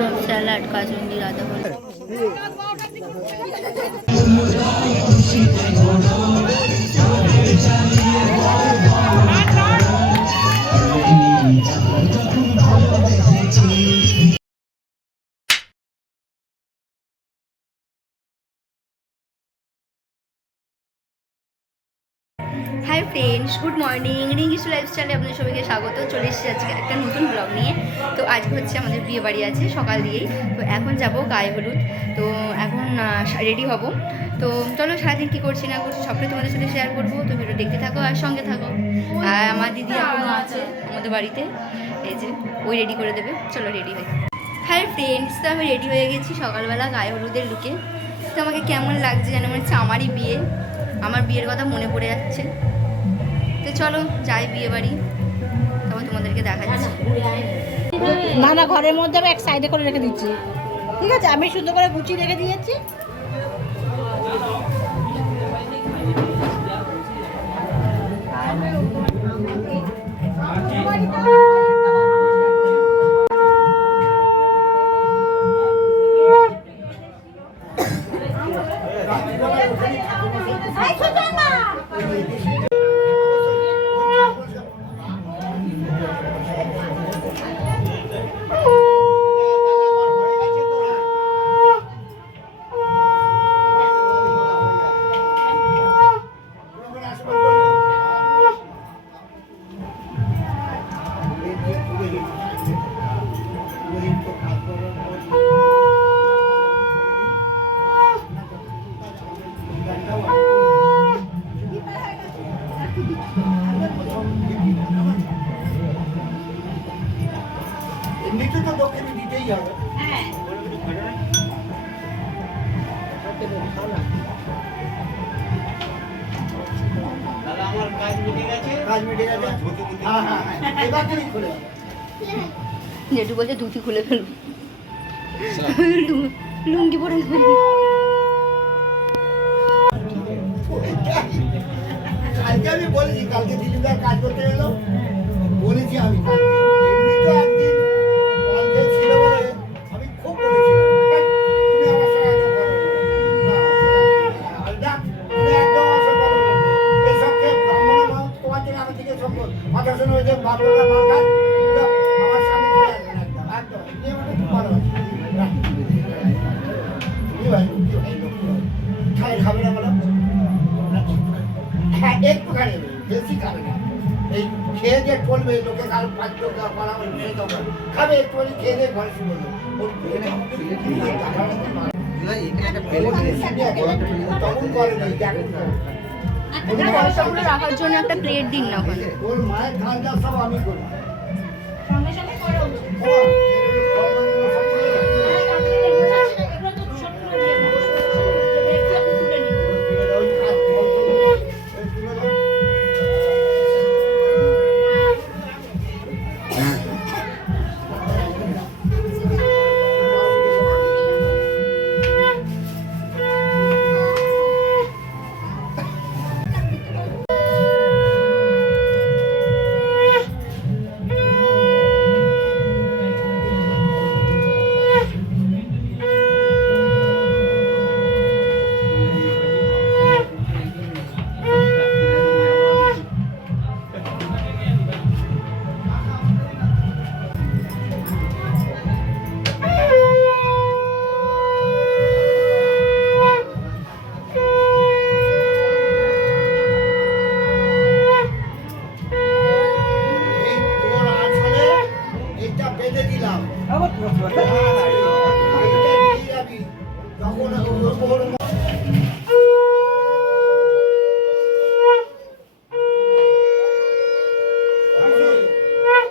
সব স্যালাড, কাসুন্দি, রাধা বলে। Hi friends, good morning. রিঙ্গিস লাইফস্টাইলে আপনাদের সবাইকে স্বাগত। চলে এসেছি আজকে একটা নতুন ব্লগ নিয়ে। তো আজকে হচ্ছে আমাদের বিয়ে বাড়ি আছে সকাল দিয়েই। তো এখন যাব গায়ে হলুদ। তো এখন রেডি হব। তো চলো সারাদিন কী করছি না করছি সবটাই তোমাদের সাথে শেয়ার করবো। তো ভিডিও দেখতে থাকো আর সঙ্গে থাকো। আর আমার দিদি এখনও আছে আমাদের বাড়িতে, এই যে ওই রেডি করে দেবে। চলো রেডি হয়ে। হাই ফ্রেন্ডস, তো আমি রেডি হয়ে গেছি সকালবেলা গায়ে হলুদের লুকে। তো আমাকে কেমন লাগছে জানো, মনে হচ্ছে আমারই বিয়ে, আমার বিয়ের কথা মনে পড়ে যাচ্ছে। তো চলো যাই বিয়ে বাড়ি, তখন তোমাদেরকে দেখা যাচ্ছে। না না, ঘরের মধ্যে আমি এক সাইডে করে রেখে দিচ্ছি, ঠিক আছে? আমি সুন্দর করে গুছিয়ে রেখে দিয়েছি। এমনিতে তো দক্ষিণে দিতেই হবে। আমার কাজ মিটে গেছে, হ্যাঁ হ্যাঁ, এবার তুমি খুলে যেটু বলছে ধুতি খুলে ফেলবো, লুঙ্গি পরে কালকে আমি বলেছি, কালকে দিদিদার কাজ করতে এলো, বলেছি আমি এমনি তো একদিন কালকে ছিল বলে আমি খুব বলেছিলাম তুমি আমার সঙ্গে এত করো না, তুমি একদম আমার সঙ্গে করো এই সবকে ব্রাহ্মণের মানুষ তোমার থেকে আমার থেকে সব কথা শুনে ওই যে বাপরা মাখান আমার সামনে চলে আসবেন একদম একদম নিয়ে মানে খুব ভালো খাই খাবে না বলো? হ্যাঁ একটুখানি, বেশি খাবে না। এই খেয়ে যে চলবে, লোকে কারো পাঁচ লোক করা খাবে একটুখানি খেয়ে দিয়ে ঘরে শুরু রাখার জন্য একটা প্লেট দিন না ওখানে। ওর মায়ের খাওয়া সব আমি করি।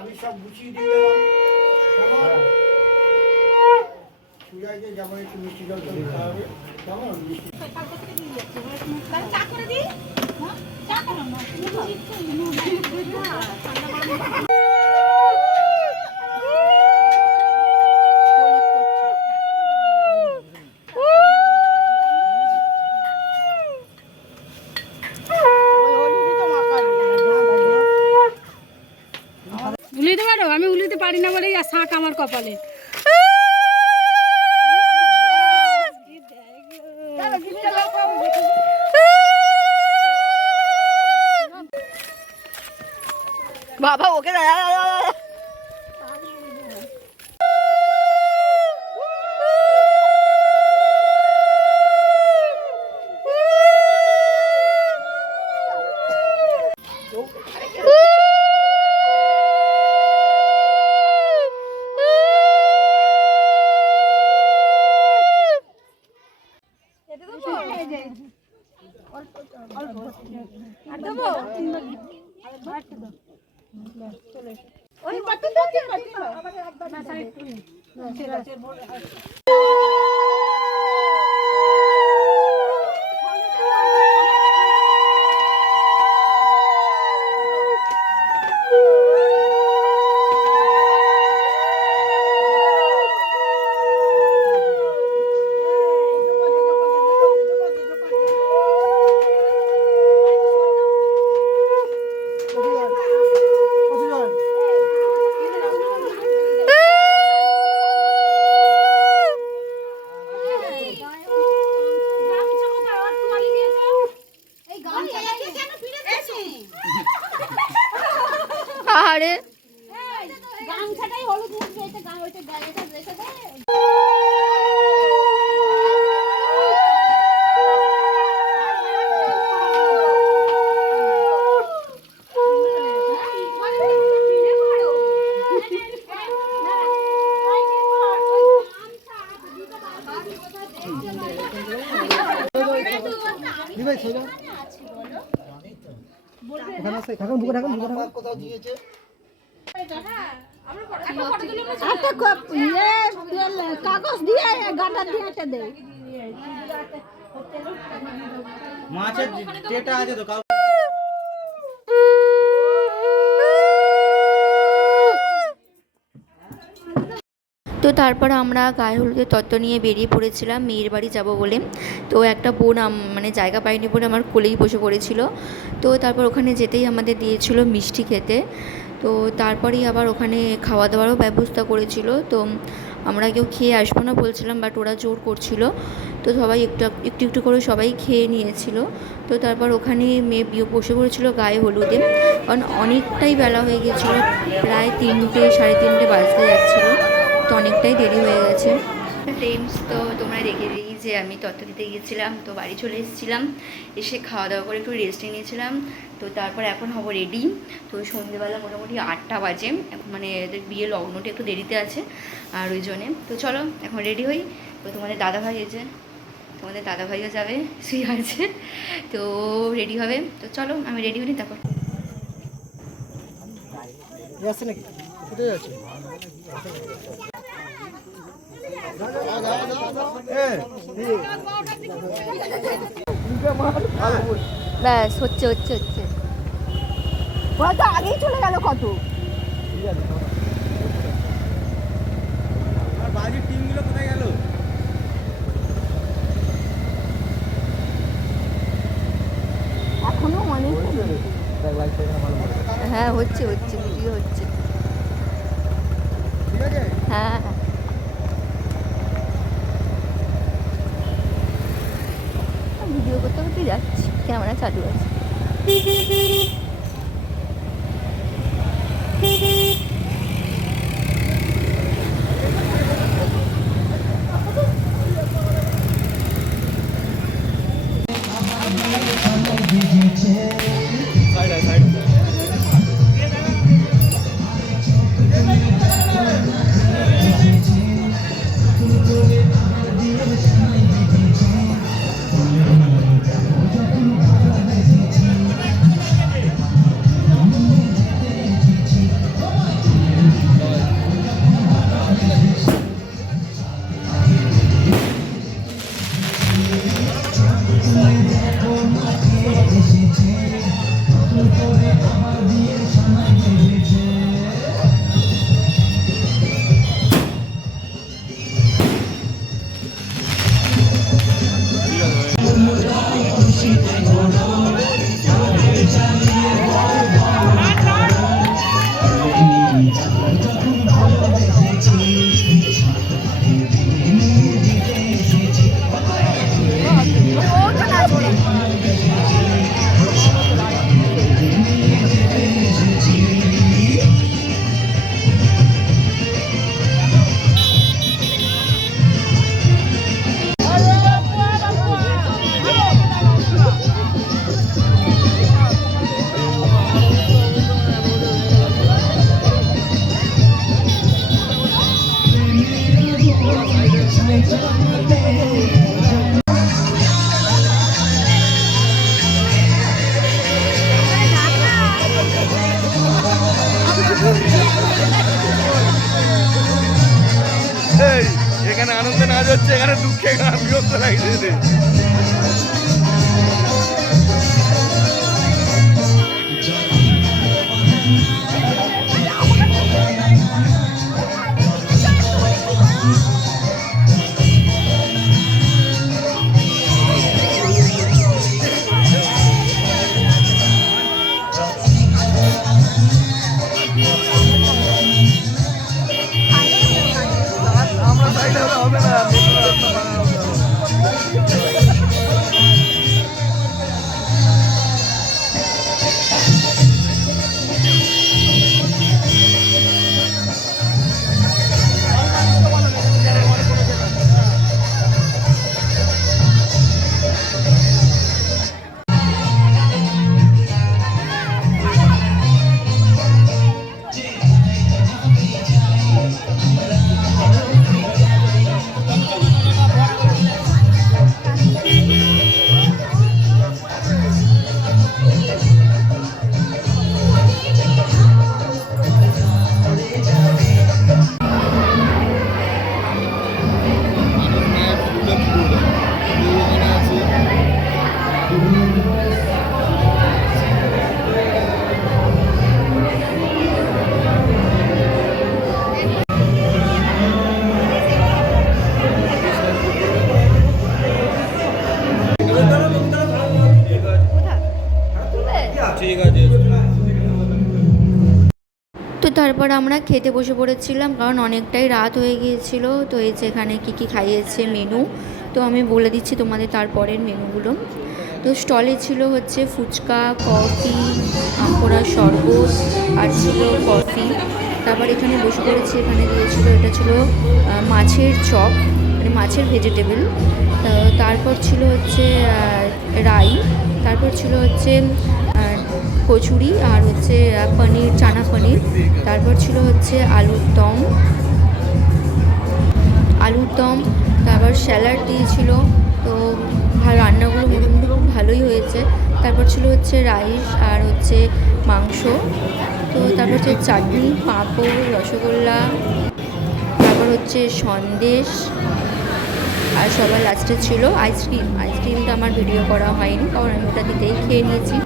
আমি সব গুছিয়ে দিয়ে যেমন একটু মিষ্টি জল দিতে হবে, কেমন উলিতে পারো? আমি উলিতে পারি না বলেই শাঁখ আমার কপালে। বাবা ওকে দাদা দাদা দাদা আরে গামছাটাই হলুদ মুখে এটা গাম ওইটা গায়েটা রেখে দে। কোথাও দিয়েছে কাগজ দিয়ে গাঁটা দিয়ে দে। মাছের যেটা আছে তো তো তারপর আমরা গায়ে হলুদের তত্ত্ব নিয়ে বেরিয়ে পড়েছিলাম মেয়ের বাড়ি যাব বলে। তো একটা বোন মানে জায়গা পাইনি বলে আমার কোলেই বসে পড়েছিল। তো তারপর ওখানে যেতেই আমাদের দিয়েছিল মিষ্টি খেতে। তো তারপরেই আবার ওখানে খাওয়া দাওয়ারও ব্যবস্থা করেছিল। তো আমরা কেউ খেয়ে আসবো না বলছিলাম, বাট ওরা জোর করছিল। তো সবাই একটু একটু একটু করে সবাই খেয়ে নিয়েছিল। তো তারপর ওখানে মেয়ে বসে পড়েছিল গায়ে হলুদে, কারণ অনেকটাই বেলা হয়ে গেছিলো, প্রায় 3টে 3:30 বাজতে যাচ্ছিলো। তো অনেকটাই দেরি হয়ে গেছে। ফ্রেন্ডস, তো তোমরা দেখে দিই যে আমি তত্ত্ব দিতে গিয়েছিলাম, তো বাড়ি চলে এসেছিলাম, এসে খাওয়া দাওয়া করে একটু রেস্ট নিয়েছিলাম। তো তারপর এখন হব রেডি। তো সন্ধ্যেবেলা মোটামুটি 8টা বাজে, এখন মানে এদের বিয়ে লগ্নটা একটু দেরিতে আছে আর ওই জন্যে। তো চলো এখন রেডি হই। তো তোমাদের দাদাভাই এসে, তোমাদের দাদাভাইও যাবে, শুয়ে আছে, তো রেডি হবে। তো চলো আমি রেডি হই, তারপর যাচ্ছে নাকি কোথায় যাচ্ছে? ব্যাস হচ্ছে হচ্ছে হচ্ছে। ওরা তো আগেই চলে গেল কত। আর বাজির টিমগুলো কোথায় গেল? এখনো অনেক হ্যাঁ হচ্ছে হচ্ছে, ভিডিও হচ্ছে। ঠিক আছে, হ্যাঁ ভিডিও করতে করতে যাচ্ছি, ক্যামেরা চালু আছে। এখানে আনন্দে নাচ হচ্ছে, এখানে দুঃখে গান বিরক্ত লাগছে। আমরা সাইডে হবে না। ঠিক আছে। তো তারপর আমরা খেতে বসে পড়েছিলাম, কারণ অনেকটাই রাত হয়ে গিয়েছিল। তো এই যে এখানে কী কী খাইয়েছে মেনু, তো আমি বলে দিচ্ছি তোমাদের তারপরের মেনুগুলো। তো স্টলে ছিল হচ্ছে ফুচকা, কফি, আমপোড়া শরবত, আর ছিল কফি। তারপর এখানে বসে পড়েছি, এখানে দিয়েছিল, এটা ছিল মাছের চপ, মানে মাছের ভেজিটেবল। তারপর ছিল হচ্ছে রাই, তারপর ছিল হচ্ছে কচুরি, আর হচ্ছে পনির, চানা পনির। তারপর ছিল হচ্ছে আলুর দম, তারপর স্যালাড দিয়েছিল। তো রান্নাগুলো মোটামুটি খুব ভালোই হয়েছে। তারপর ছিল হচ্ছে রাইস আর হচ্ছে মাংস। তো তারপর হচ্ছে চাটনি, পাঁপড়, রসগোল্লা, তারপর হচ্ছে সন্দেশ, আর সবার লাস্টে ছিল আইসক্রিমটা আমার ভিডিও করা হয়নি, কারণ আমি ওটা দিতেই খেয়ে নিয়েছি।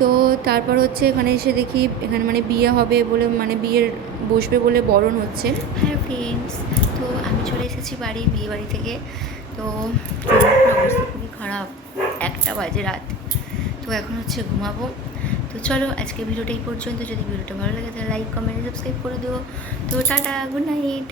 তো তারপর হচ্ছে এখানে এসে দেখি এখানে মানে বিয়ে হবে বলে, মানে বিয়ের বসবে বলে বরণ হচ্ছে। হ্যাঁ ফ্রেন্ডস, তো আমি চলে এসেছি বিয়ে বাড়ি থেকে। তো অবস্থা খুবই খারাপ, 1টা বাজে রাত। তো এখন হচ্ছে ঘুমাবো। তো চলো আজকে ভিডিওটা এই পর্যন্ত। যদি ভিডিওটা ভালো লাগে তাহলে লাইক, কমেন্ট, সাবস্ক্রাইব করে দিও। তো টাটা, গুড নাইট।